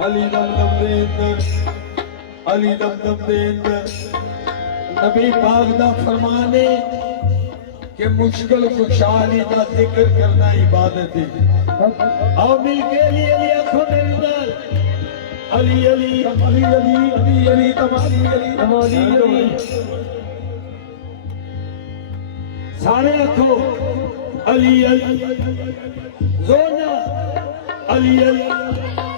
अली दमदम दे अंदर, अली दमदम दे अंदर नबी पाक दा फरमान है कि मुश्किल खुशहाली का जिक्र करना इबादत है। आओ मिल के अली अली आखो मेरे नाल, अली अली अली अली अली अली तमाली अली तमाली अली, सारे आखो अली अली जोरना, अली अली